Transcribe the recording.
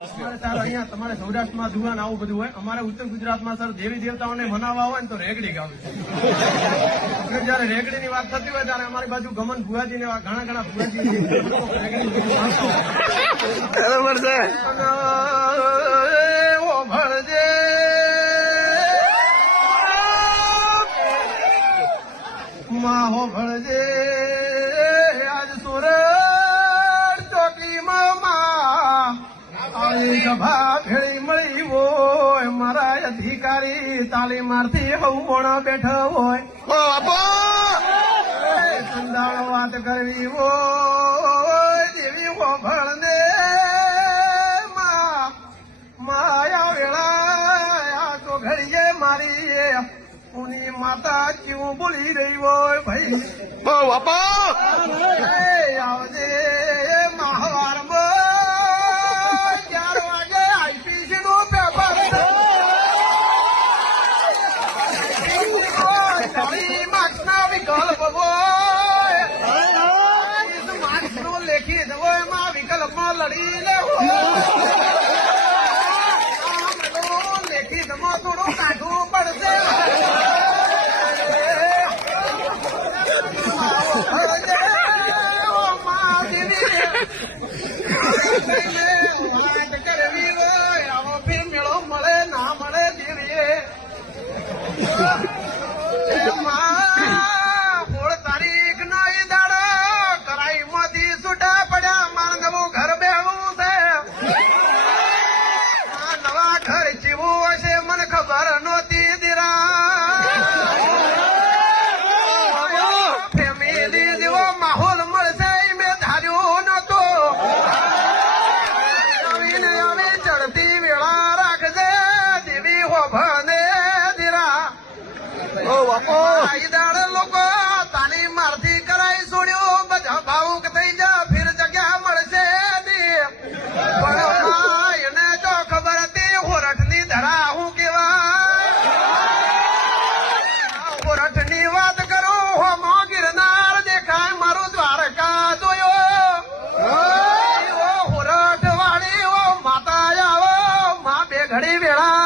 તમારે સૌરાષ્ટ્રમાં દુવાન આવું બધું હોય, અમારે ઉત્તર ગુજરાતમાં સર દેવી દેવતાઓને મનાવવા હોય ને તો રેગડી ગાવે છે. જયારે રેગડી ની વાત થતી હોય ત્યારે અમારી બાજુ ગમન ભુવાજી ને ઘણા ભુવાજી બરાબર છે. ભળજે માહો ભળજે આજ સુરત ચોકીમાં સભા ભેળી મળી હોય, મારા અધિકારી તાલીમાર્થી હવોણા બેઠા હોય, સંદાળ વાત કરવી હોય દેવી હો ભળને માયા વેળા તો ઘડીએ મારી ઉની માતા ક્યું બોલી રહી હોય ભાઈ આવજે મહાવારમાં 4 વાગે આઈપીસી નું પેપર માર્ક્સ ના વિકલ્પ હોય, માર્ક્સ નું લેખિત હોય એમાં વિકલ્પમાં લડી લેવું લેખિતમાં થોડું કાઢવું પડશે. કરવી હોય આવો ફીર મેળો મળે ના મળે દેવીએ 16 તારીખ નો ઈ દાડો કરાઈ માંથી છૂટા પડ્યા, મારે નવું ઘર બેવું છે. નવા ઘર જીવું હશે મને ખબર નહોતી દીરા ફેમિલી જેવો માહોલ મળશે મેં ધાર્યું નતો. ચડતી વેળા રાખજે દેવી હો ભને દીરા લોકો તાલી મારથી કરાઈ છોડ્યું બધા ભાવુક થઈ જા ફીર જગ્યા મળશે પણ એને જો ખબર હતી હોરઠ ની ધરા હું કેવા હોરઠ ની વાત કરું હો મો ગિરનાર દેખાય મારું દ્વારકા જોયો હોરઠ વાળી માતા આવો માં બે ઘડી વેળા